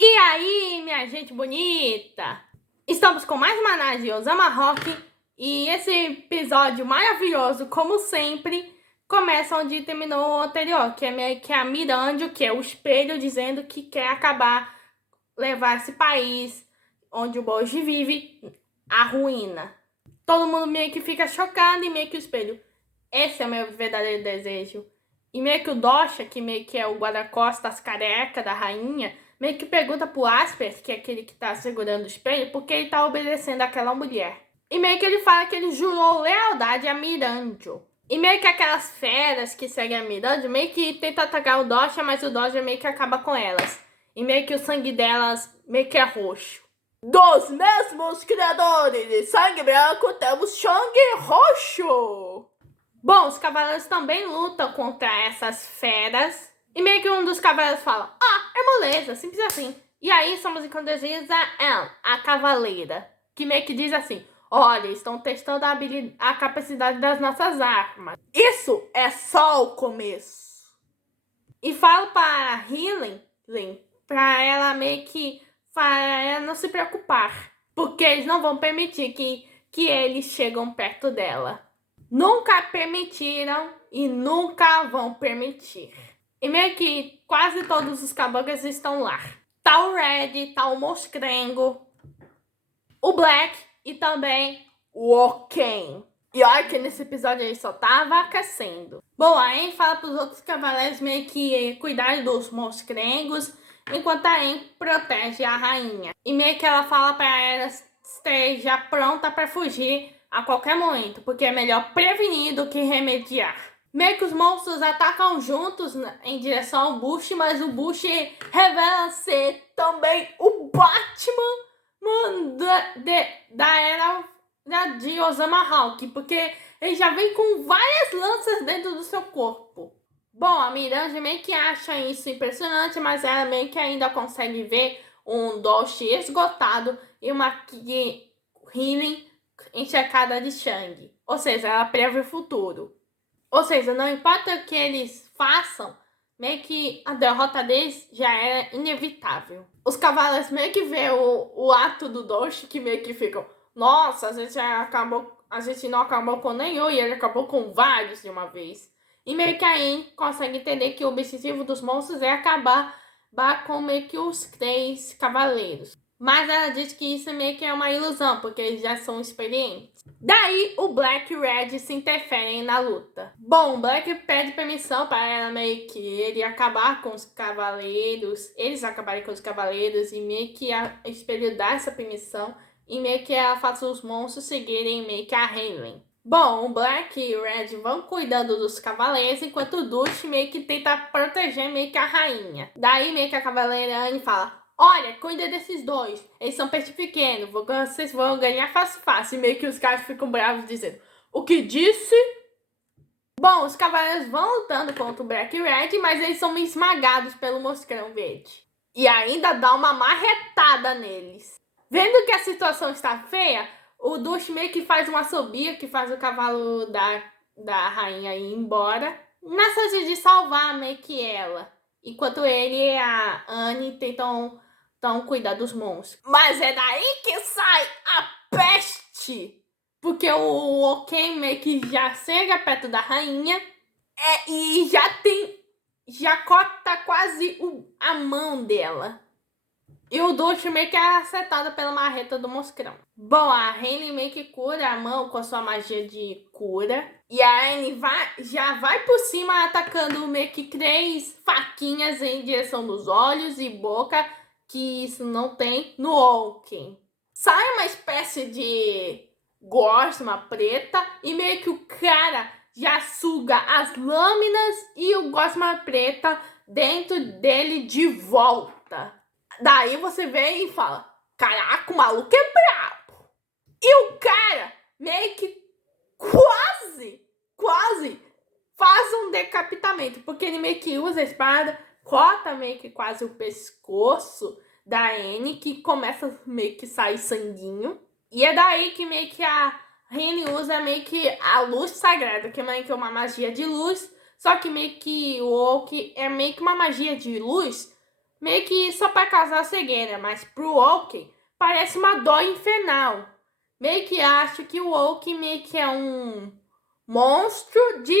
E aí, minha gente bonita? Estamos com mais uma análise de Osama Rock e esse episódio maravilhoso, como sempre, começa onde terminou o anterior, que é meio que a Mirandio, que é o espelho, dizendo que quer acabar, levar esse país onde o Boji vive à ruína. Todo mundo meio que fica chocado e meio que o espelho, esse é o meu verdadeiro desejo. E meio que o Dosha, que meio que é o guarda-costas careca da rainha, meio que pergunta pro Asper, que é aquele que tá segurando o espelho, porque ele tá obedecendo aquela mulher. E meio que ele fala que ele jurou lealdade a Mirandio. E meio que aquelas feras que seguem a Mirandio, meio que tenta atacar o Dosha, mas o Dosha meio que acaba com elas. E meio que o sangue delas meio que é roxo. Dos mesmos criadores de sangue branco, temos sangue roxo! Bom, os cavaleiros também lutam contra essas feras. E meio que um dos cavaleiros fala, é moleza, simples assim. E aí somos introduzidos a Anne, a cavaleira, que meio que diz assim, olha, estão testando a capacidade das nossas armas. Isso é só o começo. E falo para Helen, para ela meio que, para ela não se preocupar, porque eles não vão permitir que eles chegam perto dela. Nunca permitiram e nunca vão permitir. E meio que quase todos os cabangas estão lá. Tá o Red, tá o Moscrengo, o Black e também o Oken. E olha que nesse episódio ele só tava aquecendo. Bom, a Anne fala pros outros cavaleiros meio que cuidar dos Moscrengos, enquanto a Anne protege a rainha. E meio que ela fala para ela esteja pronta para fugir a qualquer momento, porque é melhor prevenir do que remediar. Meio que os monstros atacam juntos em direção ao Bush, mas o Bush revela ser também o Batman da era de Osama Hawk, porque ele já vem com várias lanças dentro do seu corpo. Bom, a Miranda meio que acha isso impressionante, mas ela meio que ainda consegue ver um Doshi esgotado e uma Healing encharcada de Shang. Ou seja, ela prevê o futuro. Ou seja, não importa o que eles façam, meio que a derrota deles já era inevitável. Os cavaleiros meio que vê o ato do Doshi, que meio que ficam, nossa, a gente não acabou com nenhum e ele acabou com vários de uma vez. E meio que a Anne consegue entender que o objetivo dos monstros é acabar com meio que os 3 cavaleiros. Mas ela diz que isso meio que é uma ilusão, porque eles já são experientes. Daí, o Black e o Red se interferem na luta. Bom, o Black pede permissão para ela meio que ele acabar com os cavaleiros. Eles acabarem com os cavaleiros e meio que a Espelho dá essa permissão. E meio que ela faz os monstros seguirem meio que a Helen. Bom, o Black e o Red vão cuidando dos cavaleiros, enquanto o Dutch meio que tenta proteger meio que a rainha. Daí meio que a cavaleira Anne fala, olha, cuida desses dois, eles são peixe pequeno, vocês vão ganhar fácil. E meio que os caras ficam bravos dizendo, o que disse? Bom, os cavaleiros vão lutando contra o Black e o Red, mas eles são esmagados pelo Mosquetão Verde. E ainda dá uma marretada neles. Vendo que a situação está feia, o Dutch meio que faz uma assobio que faz o cavalo da rainha ir embora, na chance de salvar meio que ela. Enquanto ele e a Anne tentam cuidar dos monstros. Mas é daí que sai a peste! Porque o Oken meio que já chega perto da rainha e já corta quase a mão dela. E o Dutch meio que é acertado pela marreta do Mosquetão. Bom, a Hayley meio que cura a mão com a sua magia de cura. E a Anne já vai por cima atacando meio que 3 faquinhas em direção dos olhos e boca, que isso não tem no Oken. Sai uma espécie de gosma preta e meio que o cara já suga as lâminas e o gosma preta dentro dele de volta. Daí você vem e fala, caraca, o maluco é brabo. E o cara meio que quase faz um decapitamento, porque ele meio que usa a espada, corta meio que quase o pescoço da Anne, que começa meio que sair sanguinho. E é daí que meio que a Anne usa meio que a luz sagrada, que é meio que uma magia de luz, Só que meio que o Oak é meio que uma magia de luz, meio que só para causar cegueira, mas pro Oak parece uma dor infernal. Meio que acho que o Oak meio que é um monstro de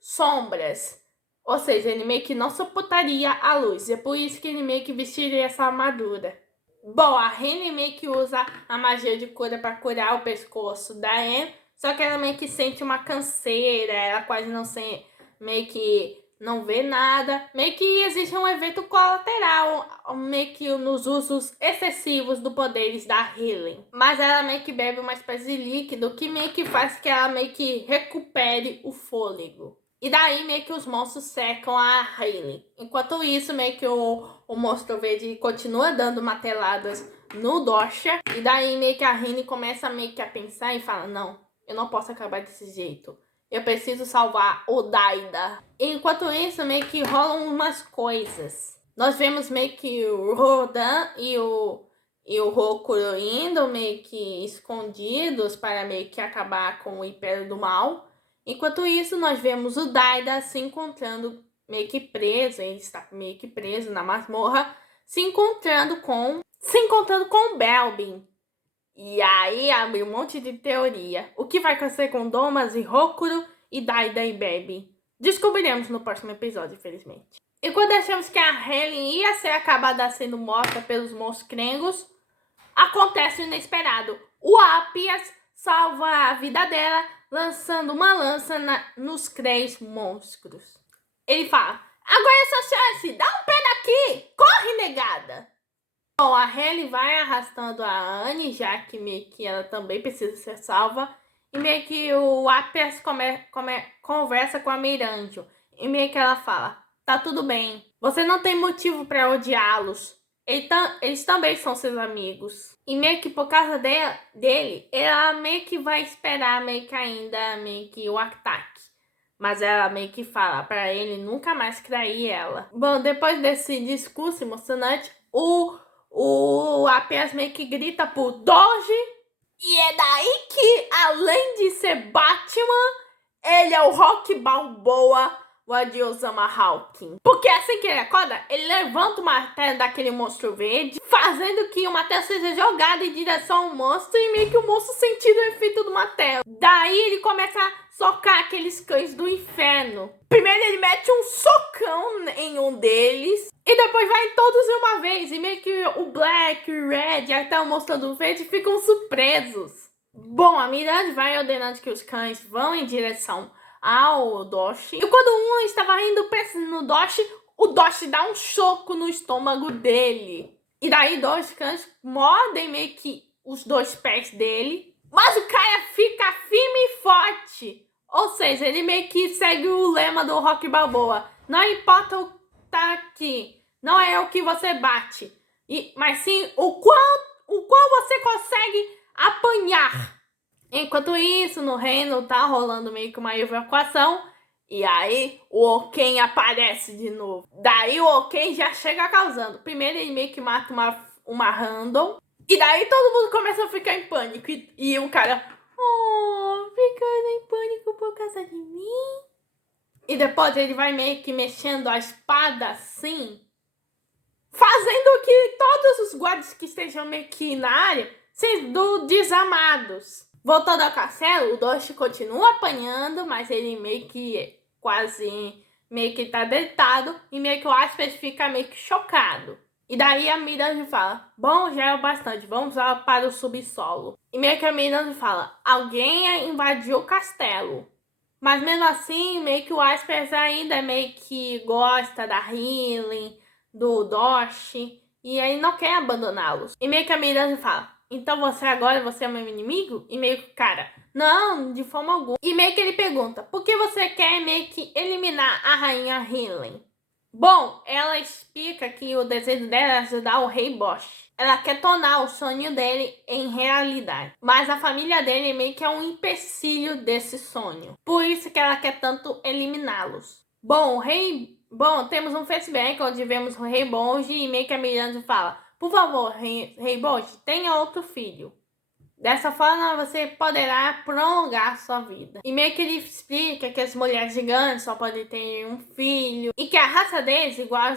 sombras. Ou seja, ele meio que não suportaria a luz. É por isso que ele meio que vestiria essa armadura. Bom, a Hailey meio que usa a magia de cura para curar o pescoço da Anne. Só que ela meio que sente uma canseira. Ela quase não sente, meio que não vê nada. Meio que existe um efeito colateral, meio que nos usos excessivos dos poderes da Hailey. Mas ela meio que bebe uma espécie de líquido que meio que faz que ela meio que recupere o fôlego. E daí meio que os monstros secam a Hailey. Enquanto isso, meio que o monstro verde continua dando mateladas no Dosha. E daí meio que a Hailey começa meio que a pensar e fala, não, eu não posso acabar desse jeito. Eu preciso salvar o Daida. Enquanto isso, meio que rolam umas coisas. Nós vemos meio que o Rodan e o Hokuro indo meio que escondidos para meio que acabar com o Império do Mal. Enquanto isso, nós vemos o Daida se encontrando meio que preso. Ele está meio que preso na masmorra, se encontrando com o Belbin. E aí abre um monte de teoria. O que vai acontecer com Domas e Hokuro e Daida e Baby? Descobriremos no próximo episódio, infelizmente. E quando achamos que a Helen ia ser acabada sendo morta pelos monstrengos, acontece o inesperado. O Apias salva a vida dela, lançando uma lança nos 3 monstros. Ele fala, agora é sua chance, dá um pé daqui, corre, negada. Bom, a Hailey vai arrastando a Anne, já que meio que ela também precisa ser salva. E meio que o Apias conversa com a Miranjo. E meio que ela fala, tá tudo bem, você não tem motivo pra odiá-los. Eles também são seus amigos. E meio que por causa dele, ela meio que vai esperar meio que ainda meio que o ataque. Mas ela meio que fala pra ele nunca mais trair ela. Bom, depois desse discurso emocionante, o Apias meio que grita por Doge. E é daí que, além de ser Batman, ele é o Rock Balboa, o Adiosama Hawking. Porque assim que ele acorda, ele levanta o martelo daquele monstro verde, fazendo que o martelo seja jogado em direção ao monstro e meio que o monstro sentindo o efeito do martelo. Daí ele começa a socar aqueles cães do inferno. Primeiro ele mete um socão em um deles e depois vai em todos de uma vez. E meio que o Black, o Red e até o monstro do verde ficam surpresos. Bom, a Mirage vai ordenando que os cães vão em direção ao Doshi. E quando um estava indo no Doshi, o Doshi dá um soco no estômago dele. E daí 2 cães mordem meio que os 2 pés dele. Mas o cara fica firme e forte. Ou seja, ele meio que segue o lema do Rock Balboa. Não importa o que tá aqui. Não é o que você bate. Mas sim o qual você consegue apanhar. Enquanto isso, no reino tá rolando meio que uma evacuação. E aí, o Oken aparece de novo. Daí o Oken já chega causando. Primeiro ele meio que mata uma random. E daí todo mundo começa a ficar em pânico. E o cara, ficando em pânico por causa de mim. E depois ele vai meio que mexendo a espada assim, fazendo que todos os guardas que estejam meio que na área sejam desarmados. Voltando ao castelo, o Doshi continua apanhando, mas ele meio que meio que tá deitado e meio que o Aspet fica meio que chocado. E daí a Miranda fala, bom, já é o bastante, vamos lá para o subsolo. E meio que a Miranda fala, alguém invadiu o castelo. Mas mesmo assim, meio que o Aspers ainda meio que gosta da Healing, do Doshi, e ele não quer abandoná-los. E meio que a Miranda fala, então você é meu inimigo? E meio que o cara, não, de forma alguma. E meio que ele pergunta, por que você quer meio que eliminar a rainha Healing? Bom, ela explica que o desejo dela é ajudar o rei Bosch. Ela quer tornar o sonho dele em realidade. Mas a família dele meio que é um empecilho desse sonho. Por isso que ela quer tanto eliminá-los. Bom, temos um flashback onde vemos o rei Bonji e meio que a Miranda fala, por favor, rei Bonji, tenha outro filho. Dessa forma, você poderá prolongar sua vida. E meio que ele explica que as mulheres gigantes só podem ter um filho. E que a raça deles, igual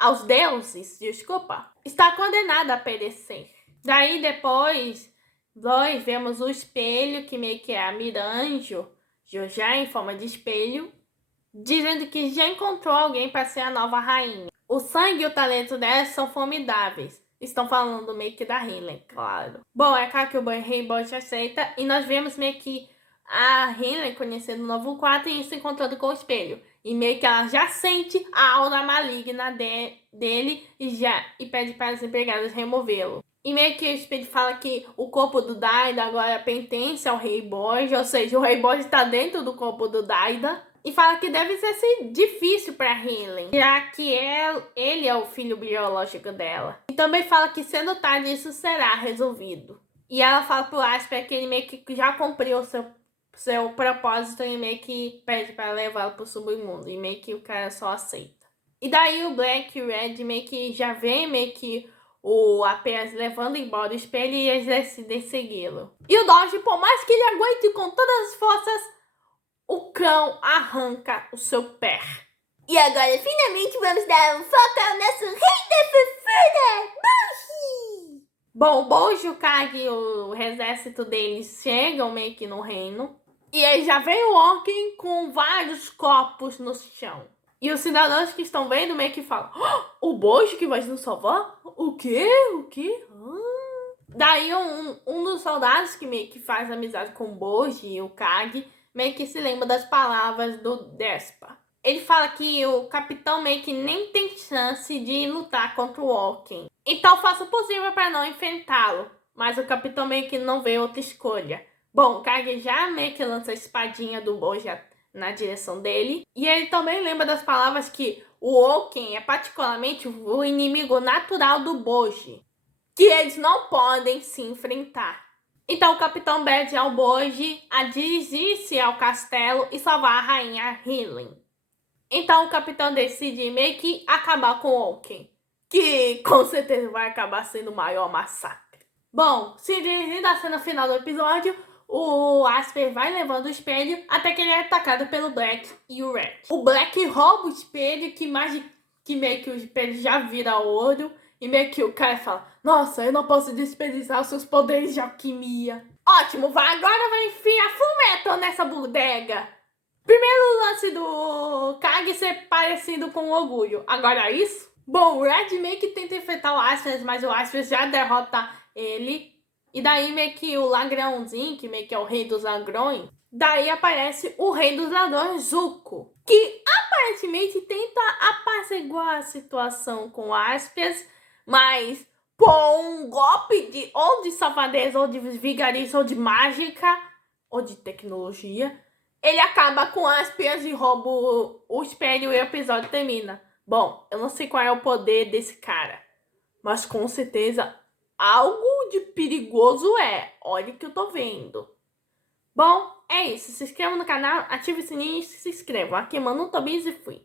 aos deuses, desculpa, está condenada a perecer. Daí depois, nós vemos o espelho, que meio que é a Miranjo, já em forma de espelho, dizendo que já encontrou alguém para ser a nova rainha. O sangue e o talento dela são formidáveis. Estão falando meio que da Hyunlin, claro. Bom, é claro que o Rei Bosch aceita. E nós vemos meio que a Hyunlin conhecendo o novo quarto e se encontrando com o espelho. E meio que ela já sente a aura maligna dele e pede para as empregadas removê-lo. E meio que o espelho fala que o corpo do Daida agora pertence ao Rei Bosch. Ou seja, o Rei Bosch está dentro do corpo do Daida. E fala que deve ser assim, difícil para Hyunlin, já que ele é o filho biológico dela. E também fala que cedo ou tarde isso será resolvido. E ela fala pro Asper que ele meio que já cumpriu o seu propósito e meio que pede para levá-lo pro submundo. E meio que o cara só aceita. E daí o Black e o Red meio que já vem meio que o apenas levando embora o espelho e eles decidem segui-lo. E o Dodge, por mais que ele aguente com todas as forças, o cão arranca o seu pé. E agora, finalmente, vamos dar um foco ao nosso rei da fofura, Boji! Bom, o Boji, o Kag e o exército deles chegam meio que no reino. E aí já vem o Orkin com vários copos no chão. E os cidadãos que estão vendo meio que falam: "Oh, o Boji que vai nos salvar? O quê? O quê? Daí um dos soldados que meio que faz amizade com o Boji e o Kag meio que se lembra das palavras do Despa. Ele fala que o capitão meio que nem tem chance de lutar contra o Orkin. Então faça o possível para não enfrentá-lo. Mas o capitão meio que não vê outra escolha. Bom, o Kage já meio que lança a espadinha do Boji na direção dele. E ele também lembra das palavras que o Orkin é particularmente o inimigo natural do Boji, que eles não podem se enfrentar. Então o capitão pede ao Boji a dirigir-se ao castelo e salvar a rainha Hyunlin. Então o capitão decide meio que acabar com o Orkin, que com certeza vai acabar sendo o maior massacre. Bom, se dirigindo à cena final do episódio, o Asper vai levando o espelho até que ele é atacado pelo Black e o Red. O Black rouba o espelho, que meio que o espelho já vira ouro. E meio que o cara fala: "Nossa, eu não posso desperdiçar os seus poderes de alquimia." Ótimo, agora vai enfiar Fullmetal nessa bodega. Primeiro lance do Kage ser parecido com o orgulho. Agora isso? Bom, o Red meio que tenta enfrentar o Asper, mas o Asper já derrota ele. E daí meio que o Lagrãozinho, que meio que é o rei dos ladrões, daí aparece o rei dos ladrões, Zuko, que aparentemente tenta apaziguar a situação com o Asper, mas por um golpe ou de safadeza, ou de vigarice, ou de mágica, ou de tecnologia, ele acaba com Asper e rouba o espelho e o episódio termina. Bom, eu não sei qual é o poder desse cara, mas com certeza algo de perigoso é. Olha o que eu tô vendo. Bom, é isso. Se inscreva no canal, ative o sininho e se inscreva. Aqui, Manu Tobias e fui.